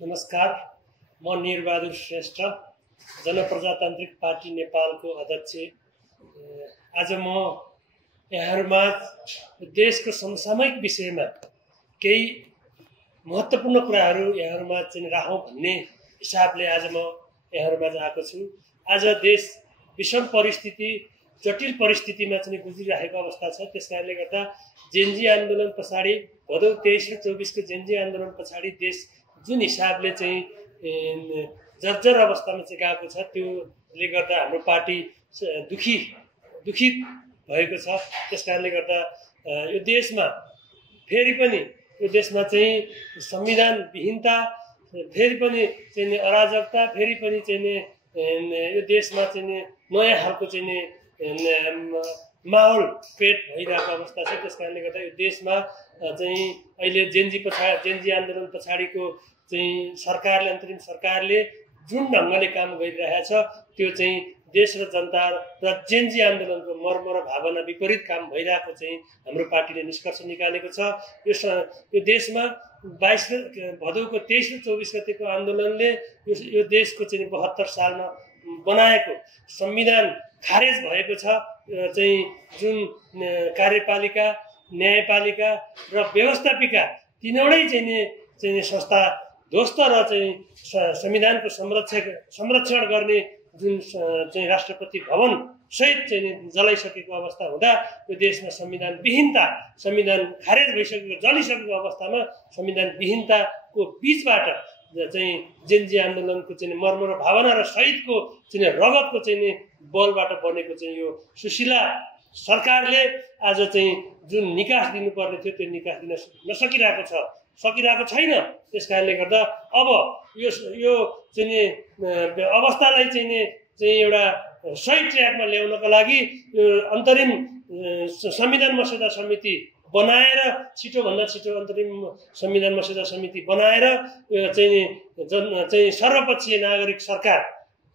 नमस्कार, म निरबहादुर श्रेष्ठ, जनप्रजातान्त्रिक पार्टी नेपालको अध्यक्ष। आज म यहाँहरुमा देशको समसामयिक विषयमा केही महत्त्वपूर्ण कुराहरू यहाँहरुमा चाहिँ राखौं भन्ने हिसाबले आज म यहाँहरुमा आएको छु। आज देश विषम परिस्थिति, जटिल परिस्थितिमा चाहिँ गुज्रिरहेको अवस्था छ। त्यसकारणले गर्दा जेनजी आन्दोलन पछाडि भदौ 23 र 24 को जेनजी आन्दोलन पछाडि देश जुन हिसाबले चाहिँ जर्जर अवस्थामा चाहिँ गएको छ, त्योले गर्दा हाम्रो पार्टी दुखित भएको छ। त्यसकारणले गर्दा यो देशमा फेरि पनि चाहिँ संविधान विहीनता, फेरि पनि चाहिँ अराजकता, फेरि पनि चाहिँ यो देशमा चाहिँ नयाँ खालको चाहिँ माहौल क्रिएट भइरहेको अवस्था छ। त्यसकारणले गर्दा यो देशमा चाहिँ अहिले जेनजी आन्दोलन पछाडिको चाहिँ सरकारले, अन्तरिम सरकारले जुन ढङ्गले काम गरिरहेको छ, त्यो चाहिँ देश र जनता र जेनजी आन्दोलनको मर्म र भावना विपरीत काम भइरहेको चाहिँ हाम्रो पार्टीले निष्कर्ष निकालेको छ। यो देशमा भदौको 23 र 24 गतेको आन्दोलनले यो देशको चाहिँ 72 सालमा बनाएको संविधान खारेज भएको छ। चाहिँ जुन कार्यपालिका, न्यायपालिका र व्यवस्थापिका तीनवटै चाहिँ संस्था ध्वस्त र चाहिँ संविधानको संरक्षण गर्ने जुन चाहिँ राष्ट्रपति भवन सहित चाहिँ जलाइसकेको अवस्था हुँदा यो देशमा संविधान विहीनता, संविधान खारेज भइसकेको, जलिसकेको अवस्थामा संविधान विहीनताको बीचबाट चाहिँ जेनजी आन्दोलनको चाहिँ मर्म र भावना र सहितको चाहिँ रगतको चाहिँ बलबाट बनेको चाहिँ यो सुशीला सरकारले आज चाहिँ जुन निकास दिनुपर्ने थियो त्यो निकास दिन सकिरहेको छैन। त्यसकारणले गर्दा अब यो चाहिँ अवस्थालाई चाहिँ एउटा सही ट्र्याकमा ल्याउनका लागि यो अन्तरिम संविधान मस्यौदा समिति बनाएर छिटोभन्दा छिटो अन्तरिम संविधान मस्यौदा समिति बनाएर चाहिँ सर्वपक्षीय नागरिक सरकार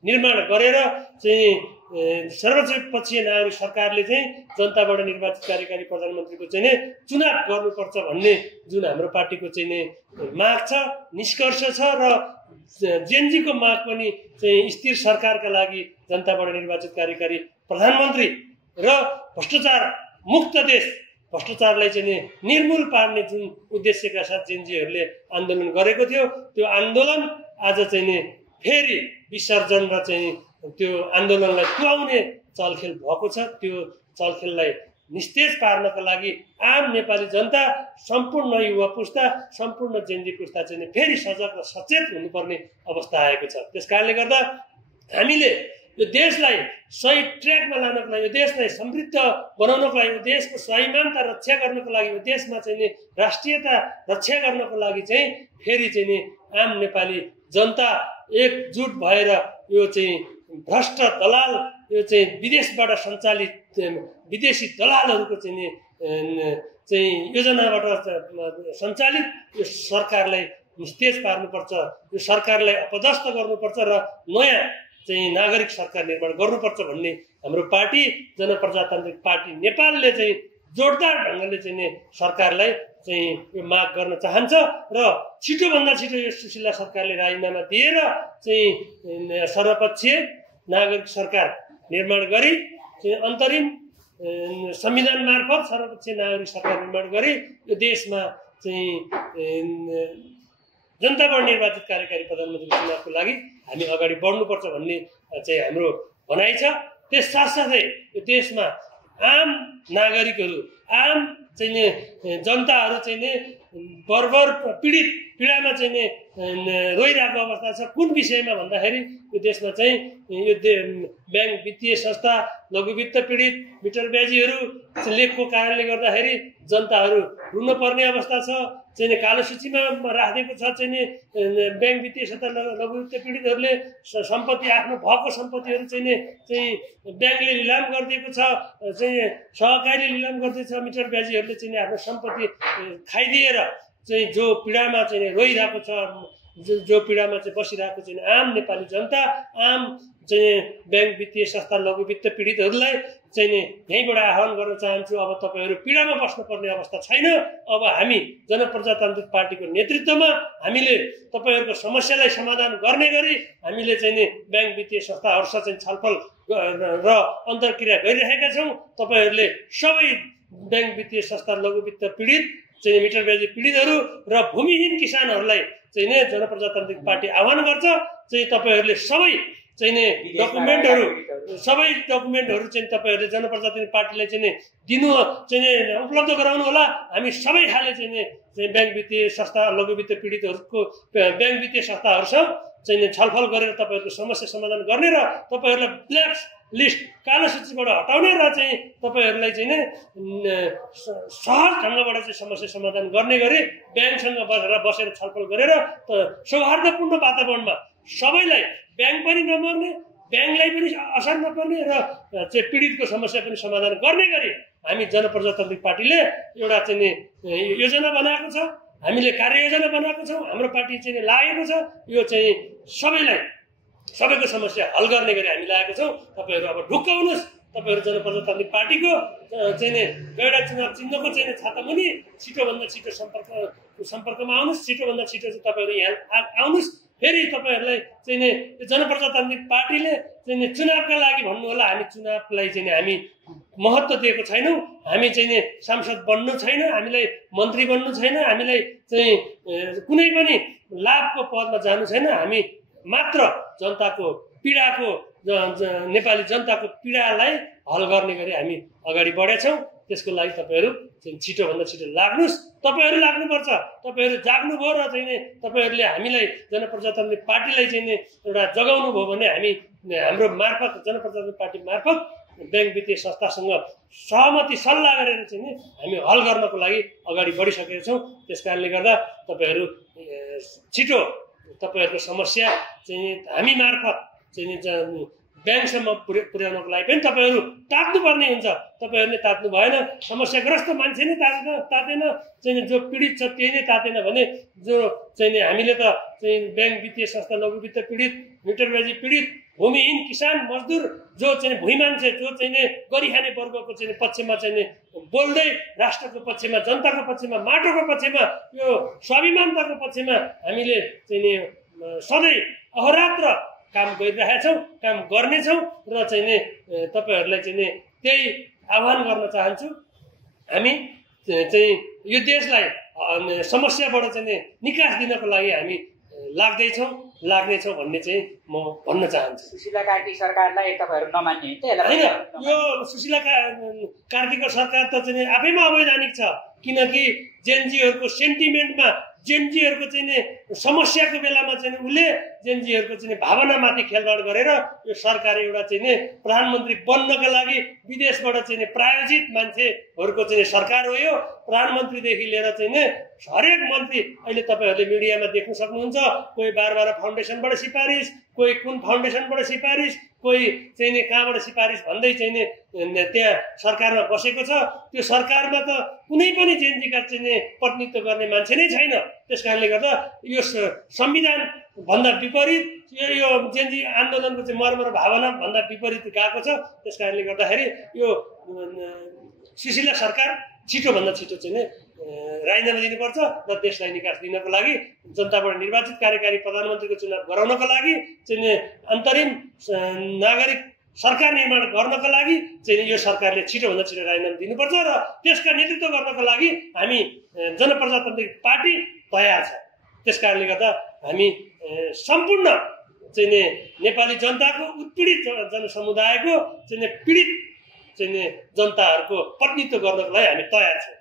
निर्माण गरेर चाहिँ सर्वपक्षीय नागरिक सरकारले चाहिँ जनताबाट निर्वाचित कार्यकारी प्रधानमन्त्रीको चाहिँ चुनाव गर्नुपर्छ भन्ने जुन हाम्रो पार्टीको चाहिँ माग छ, निष्कर्ष छ र जेनजीको माग पनि चाहिँ स्थिर सरकारका लागि जनताबाट निर्वाचित कार्यकारी प्रधानमन्त्री र भ्रष्टाचार मुक्त देश, भ्रष्टाचारलाई चाहिँ निर्मूल पार्ने जुन उद्देश्यका साथ जेनजीहरूले आन्दोलन गरेको थियो, त्यो आन्दोलन आज चाहिँ फेरि विसर्जन र चाहिँ त्यो आन्दोलनलाई तुहाउने चलखेल भएको छ। त्यो चलखेललाई निस्तेज पार्नका लागि आम नेपाली जनता, सम्पूर्ण युवा पुस्ता, सम्पूर्ण जेनजी पुस्ता चाहिँ फेरि सजग र सचेत हुनुपर्ने अवस्था आएको छ। त्यसकारणले गर्दा हामीले यो देशलाई सही ट्र्याकमा लानको लागि, यो देशलाई समृद्ध बनाउनको लागि, यो देशको स्वाभिमानता रक्षा गर्नको लागि, यो देशमा चाहिँ राष्ट्रियता रक्षा गर्नको लागि चाहिँ फेरि चाहिँ आम नेपाली जनता एकजुट भएर यो चाहिँ भ्रष्ट दलाल, यो चाहिँ विदेशबाट सञ्चालित विदेशी दलालहरूको चाहिँ योजनाबाट सञ्चालित यो सरकारलाई निस्तेज पार्नुपर्छ, यो सरकारलाई अपदस्थ गर्नुपर्छ र नयाँ चाहिँ नागरिक सरकार निर्माण गर्नुपर्छ भन्ने हाम्रो पार्टी जनप्रजातान्त्रिक पार्टी नेपालले चाहिँ जोडदार ढङ्गले चाहिँ सरकारलाई चाहिँ यो माग गर्न चाहन्छ र छिटोभन्दा छिटो यो सुशीला सरकारले राजीनामा दिएर चाहिँ सर्वपक्षीय नागरिक सरकार निर्माण गरी चाहिँ अन्तरिम संविधान मार्फत सर्वपक्षीय नागरिक सरकार निर्माण गरी यो देशमा चाहिँ जनताबाट निर्वाचित कार्यकारी प्रधानमन्त्री चुनावको लागि हामी अगाडि बढ्नुपर्छ भन्ने चाहिँ हाम्रो भनाइ छ। त्यस साथसाथै यो देशमा आम नागरिकहरू, आम चाहिँ जनताहरू चाहिँ बर्बर पीडामा चाहिँ रोइरहेको अवस्था छ। कुन विषयमा भन्दाखेरि यो देशमा चाहिँ यो ब्याङ्क, वित्तीय संस्था, लघुवित्त पीडित, मिटर ब्याजीहरू लेखको कारणले गर्दाखेरि जनताहरू रुन पर्ने अवस्था छ। चाहिँ कालो सूचीमा राखिदिएको छ चाहिँ ब्याङ्क, वित्तीय संस्था, लघुवित्त पीडितहरूले सम्पत्ति, आफ्नो भएको सम्पत्तिहरू चाहिँ ब्याङ्कले लिलाम गरिदिएको छ, चाहिँ सहकारीले लिलाम गर्दैछ। मिटर ब्याजीहरूले चाहिँ आफ्नो सम्पत्ति खाइदिएर चाहिँ जो पीडामा चाहिँ रोइरहेको छ, जो पीडामा चाहिँ बसिरहेको चाहिँ आम नेपाली जनता, आम चाहिँ ब्याङ्क वित्तीय संस्था लघु वित्त पीडितहरूलाई चाहिँ नि यहीँबाट आह्वान गर्न चाहन्छु। अब तपाईँहरू पीडामा बस्नुपर्ने अवस्था छैन। अब हामी जनप्रजातान्त्रिक पार्टीको नेतृत्वमा हामीले तपाईँहरूको समस्यालाई समाधान गर्ने गरी हामीले चाहिँ नि ब्याङ्क वित्तीय संस्थाहरूसँग चाहिँ छलफल र अन्तर्क्रिया गरिरहेका छौँ। तपाईँहरूले सबै ब्याङ्क वित्तीय संस्था लघु वित्त पीडित चाहिँ मिटर ब्याजी पीडितहरू र भूमिहीन किसानहरूलाई चाहिँ नि जनप्रजातान्त्रिक पार्टी आह्वान गर्छ चाहिँ तपाईँहरूले सबै चाहिँ नि डकुमेन्टहरू चाहिँ तपाईँहरूले जनप्रजातान्त्रिक पार्टीलाई चाहिँ दिनु चाहिँ उपलब्ध गराउनु होला। हामी सबै खाले चाहिँ ब्याङ्क वित्तीय संस्था लघु वित्त पीडितहरूको ब्याङ्क वित्तीय संस्थाहरूसँग चाहिँ छलफल गरेर तपाईँहरूको समस्या समाधान गर्ने र तपाईँहरूलाई ब्ल्याक लिस्ट कालो सूचीबाट हटाउने र चाहिँ तपाईँहरूलाई चाहिँ सहज ढङ्गबाट चाहिँ समस्या समाधान गर्ने गरी ब्याङ्कसँग बसेर छलफल गरेर सौहार्दपूर्ण वातावरणमा सबैलाई ब्याङ्क पनि नमर्ने, ब्याङ्कलाई पनि असर नपर्ने र चाहिँ पीडितको समस्या पनि समाधान गर्ने गरी हामी जनप्रजातान्त्रिक पार्टीले एउटा चाहिँ योजना बनाएको छ। हामीले कार्ययोजना बनाएको छौँ। हाम्रो पार्टी चाहिँ लागेको छ यो चाहिँ सबैको समस्या हल गर्ने गरी हामी लागेको छौँ। तपाईँहरू अब ढुक्क हुनुहोस्। तपाईँहरू जनप्रजातान्त्रिक पार्टीको चाहिँ गैडा चुनाव चिन्हको चाहिँ छातामुनि छिटोभन्दा छिटो सम्पर्कमा आउनुहोस्। छिटोभन्दा छिटो चाहिँ तपाईँहरू यहाँ आउनुहोस्। फेरि तपाईँहरूलाई चाहिँ जनप्रजातान्त्रिक पार्टीले चाहिँ चुनावका लागि भन्नु होला। हामी चुनावलाई चाहिँ हामी महत्त्व दिएको छैनौँ। हामी चाहिँ सांसद बन्नु छैन, हामीलाई मन्त्री बन्नु छैन, हामीलाई चाहिँ कुनै पनि लाभको पदमा जानु छैन। हामी मात्र जनताको पीडाको नेपाली जनताको पीडालाई हल गर्ने गरी हामी अगाडि बढेछौँ। त्यसको लागि तपाईँहरू चाहिँ छिटोभन्दा छिटो लाग्नुहोस्। तपाईँहरू लाग्नुपर्छ। तपाईँहरू जाग्नुभयो र चाहिँ तपाईँहरूले हामीलाई जनप्रजातान्त्रिक पार्टीलाई चाहिँ एउटा जगाउनु भयो भने हामी हाम्रो मार्फत जनप्रजातान्त्रिक पार्टी मार्फत ब्याङ्क वित्तीय संस्थासँग सहमति सल्लाह गरेर चाहिँ हामी हल गर्नको लागि अगाडि बढिसकेका छौँ। त्यस कारणले गर्दा तपाईँहरू छिटो तपाईँहरूको समस्या चाहिँ हामी मार्फत चाहिँ ब्याङ्कसम्म पुर्याउनको लागि पनि तपाईँहरू तात्नुपर्ने हुन्छ। तपाईँहरूले तात्नु भएन, समस्याग्रस्त मान्छे नै तातेन चाहिँ जो पीडित छ त्यही नै तातेन भने जो चाहिँ हामीले त चाहिँ ब्याङ्क वित्तीय संस्था लघु वित्त पीडित, मिटरबाजी पीडित, भूमिहीन किसान मजदुर जो चाहिँ भुइँ मान्छे जो चाहिँ गरिखाने वर्गको चाहिँ पक्षमा चाहिँ बोल्दै राष्ट्रको पक्षमा, जनताको पक्षमा, माटोको पक्षमा, यो स्वाभिमानताको पक्षमा हामीले चाहिँ सधैँ अहोरात्र काम गरिरहेका छौँ, काम गर्नेछौँ र चाहिँ तपाईँहरूलाई चाहिँ त्यही आह्वान गर्न चाहन्छु। हामी चाहिँ यो देशलाई समस्याबाट चाहिँ निकास दिनको लागि हामी लाग्नेछौँ भन्ने चाहिँ म भन्न चाहन्छु। सुशीला कार्की सरकारलाई तपाईँहरू नमान्ने होइन, यो सुशीला कार्कीको सरकार त चाहिँ आफैमा अवैधानिक छ। किनकि जेनजीहरूको सेन्टिमेन्टमा, जेनजीहरूको चाहिँ समस्याको बेलामा चाहिँ उसले जेनजीहरूको चाहिँ भावनामाथि खेलवाड गरेर यो सरकार एउटा चाहिँ प्रधानमन्त्री बन्नका लागि विदेशबाट चाहिँ प्रायोजित मान्छेहरूको चाहिँ सरकार हो। यो प्रधानमन्त्रीदेखि लिएर चाहिँ हरेक मन्त्री अहिले तपाईँहरूले मिडियामा देख्न सक्नुहुन्छ। कोही 12 फाउन्डेसनबाट सिफारिस, कोही कुन फाउन्डेसनबाट सिफारिस, कोही चाहिँ कहाँबाट सिफारिस भन्दै चाहिँ त्यहाँ सरकारमा बसेको छ। त्यो सरकारमा त कुनै पनि जेनजीका चाहिँ प्रतिनिधित्व गर्ने मान्छे नै छैन। त्यस कारणले गर्दा यो संविधान भन्दा विपरीत यो जेनजी आन्दोलनको चाहिँ मर्म र भावना भन्दा विपरीत गएको छ। त्यस कारणले गर्दाखेरि यो सुशीला सरकार छिटोभन्दा छिटो चाहिँ राजीनामा दिनुपर्छ र देशलाई निकास दिनको लागि, जनताबाट निर्वाचित कार्यकारी प्रधानमन्त्रीको चुनाव गराउनको लागि चाहिँ अन्तरिम नागरिक सरकार निर्माण गर्नको लागि चाहिँ यो सरकारले छिटोभन्दा छिटो राजीनामा दिनुपर्छ र त्यसका नेतृत्व गर्नको लागि हामी जनप्रजातान्त्रिक पार्टी तयार छ। त्यस कारणले गर्दा हामी सम्पूर्ण चाहिँ नेपाली जनताको उत्पीडित जनसमुदायको चाहिँ पीडित चाहिँ जनताहरूको प्रतिनिधित्व गर्नको लागि हामी तयार छौँ।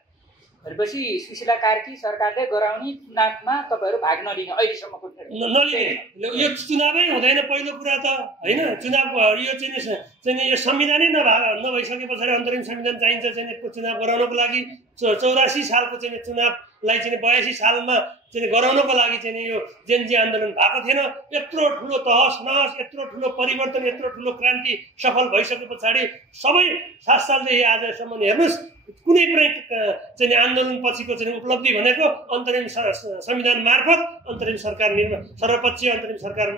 भनेपछि सुशीला कार्की सरकारले गराउने चुनावमा तपाईँहरू भाग नलिने अहिलेसम्मको नलिने। यो चुनावै हुँदैन पहिलो कुरा त होइन। चुनाव यो चाहिँ चाहिँ यो संविधानै नभइसके पछाडि अन्तरिम संविधान चाहिन्छ चाहिँ चुनाव गराउनको लागि 84 सालको चाहिँ चुनावलाई चाहिँ 82 सालमा चाहिँ गराउनको लागि चाहिँ यो जेनजी आन्दोलन भएको थिएन। यत्रो ठुलो तहस नहस, यत्रो ठुलो परिवर्तन, यत्रो ठुलो क्रान्ति सफल भइसके पछाडि सबै 7 सालदेखि आजसम्म हेर्नुहोस् कुनै पनि चाहिँ आन्दोलन पछिको चाहिँ उपलब्धि भनेको अन्तरिम संविधान मार्फत अन्तरिम सरकार सर्वपक्षीय अन्तरिम सरकार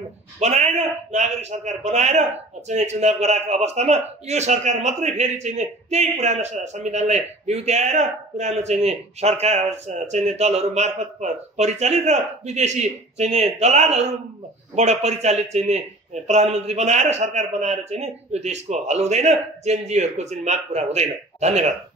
बनाएर नागरिक सरकार बनाएर चाहिँ चुनाव गराएको अवस्थामा यो सरकार मात्रै फेरि चाहिँ त्यही पुरानो संविधानलाई बिउत्याएर पुरानो चाहिँ सरकार चाहिँ दलहरू मार्फत परिचालित र विदेशी चाहिँ दलालहरूबाट परिचालित चाहिँ प्रधानमन्त्री बनाएर सरकार बनाएर चाहिँ यो देशको हल हुँदैन, जेनजीहरूको चाहिँ माग पुरा हुँदैन। धन्यवाद।